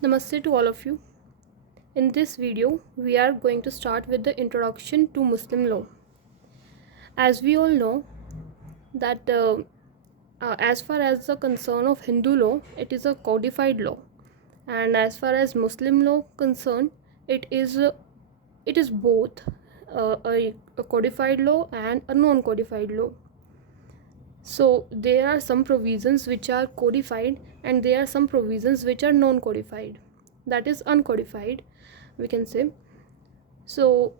Namaste to all of you. In this video, we are going to start with the introduction to Muslim law. As we all know that as far as the concern of Hindu law, it is a codified law, and as far as Muslim law concerned, it is both a codified law and a non-codified law. So there are some provisions which are codified and there are some provisions which are non-codified, that is uncodified, we can say. So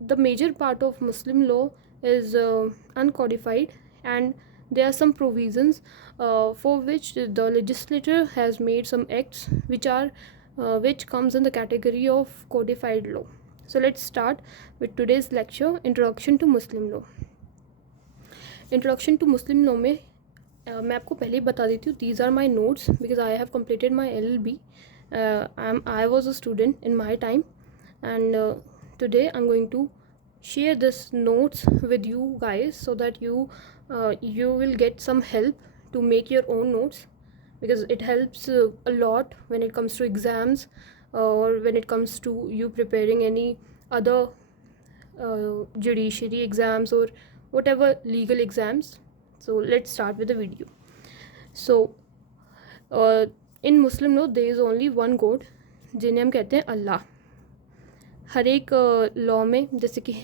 the major part of Muslim law is uncodified, and there are some provisions for which the legislature has made some acts which comes in the category of codified law. So let's start with today's lecture, Introduction to Muslim Law. Introduction to Muslim law में मैं आपको पहले ही बता देती हूँ, these are my notes because I have completed my LLB. I was a student in my time, and today I'm going to share this notes with you guys so that you will get some help to make your own notes, because it helps a lot when it comes to exams or when it comes to you preparing any other judiciary exams or whatever legal exams. So let's start with the video. So in Muslim law there is only one God, जिन्हें हम कहते हैं अल्लाह. हर एक law में, जैसे कि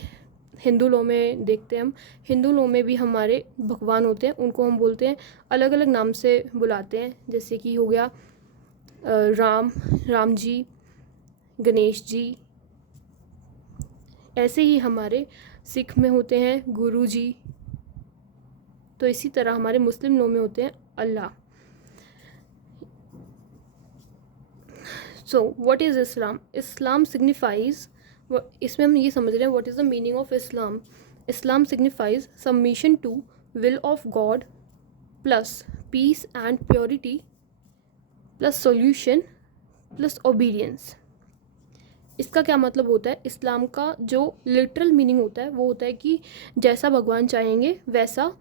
Hindu law में देखते हैं हम, हिंदू लॉ में भी हमारे भगवान होते हैं, उनको हम बोलते हैं अलग अलग नाम से बुलाते हैं. जैसे कि हो गया राम जी, गणेश जी. ऐसे ही हमारे सिख में होते हैं गुरु जी. तो इसी तरह हमारे मुस्लिम लॉ में होते हैं Allah. So what is Islam? Islam signifies, इसमें हम ये समझ रहे हैं what is the meaning of Islam. Islam signifies submission to will of God plus peace and purity plus solution plus obedience. इसका क्या मतलब होता है? इस्लाम का जो लिटरल मीनिंग होता है वो होता है कि जैसा भगवान चाहेंगे वैसा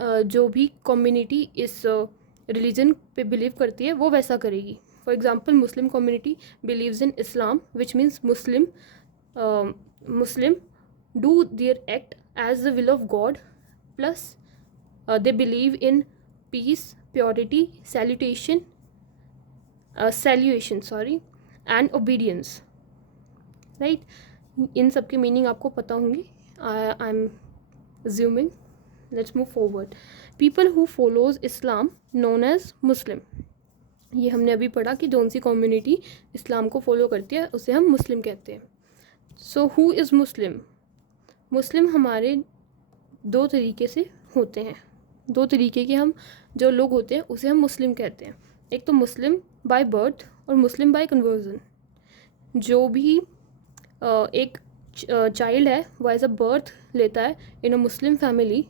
जो भी कम्युनिटी इस रिलीजन पे बिलीव करती है वो वैसा करेगी. For example, Muslim community believes in Islam, which means Muslim do their act as the will of God, plus they believe in peace, purity, salvation and obedience. Right. इन सब की मीनिंग आपको पता होंगी, I am assuming. Let's move forward. People who follows Islam known as Muslim. ये हमने अभी पढ़ा कि जौन सी कम्युनिटी इस्लाम को फॉलो करती है उसे हम मुस्लिम कहते हैं. सो हु इज़ मुस्लिम? मुस्लिम हमारे दो तरीके से होते हैं. दो तरीके के हम जो लोग होते हैं उसे हम मुस्लिम कहते हैं. एक तो मुस्लिम बाय बर्थ और मुस्लिम बाय कन्वर्जन. जो भी एक चाइल्ड है वो एज अ बर्थ लेता है in a Muslim family,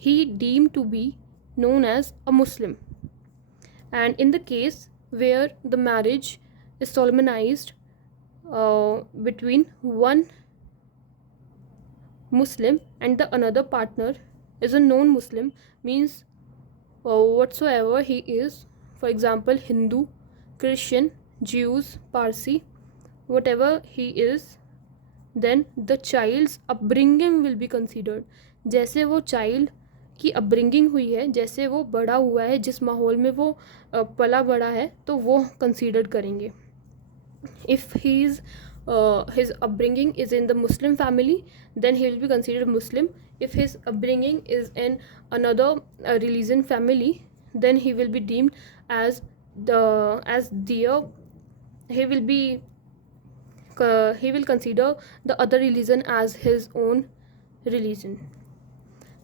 he deem to be known as a Muslim. And in the case where the marriage is solemnized between one Muslim and the another partner is a non-Muslim, means whatsoever he is, for example Hindu, Christian, Jews, Parsi, whatever he is, then the child's upbringing will be considered. जैसे वो child की upbringing हुई है, जैसे वो बड़ा हुआ है, जिस माहौल में वो पला बड़ा है, तो वो कंसीडर करेंगे. If he is his upbringing is in the Muslim family, then he will be considered Muslim. If his upbringing is in another religion family, then he will be deemed as he will consider the other religion as his own religion.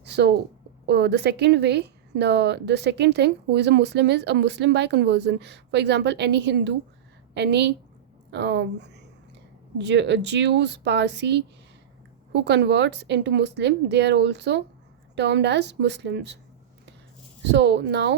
So the second way, the second thing who is a Muslim is a Muslim by conversion. For example, any Hindu, any Jews, Parsi who converts into Muslim, they are also termed as Muslims. So now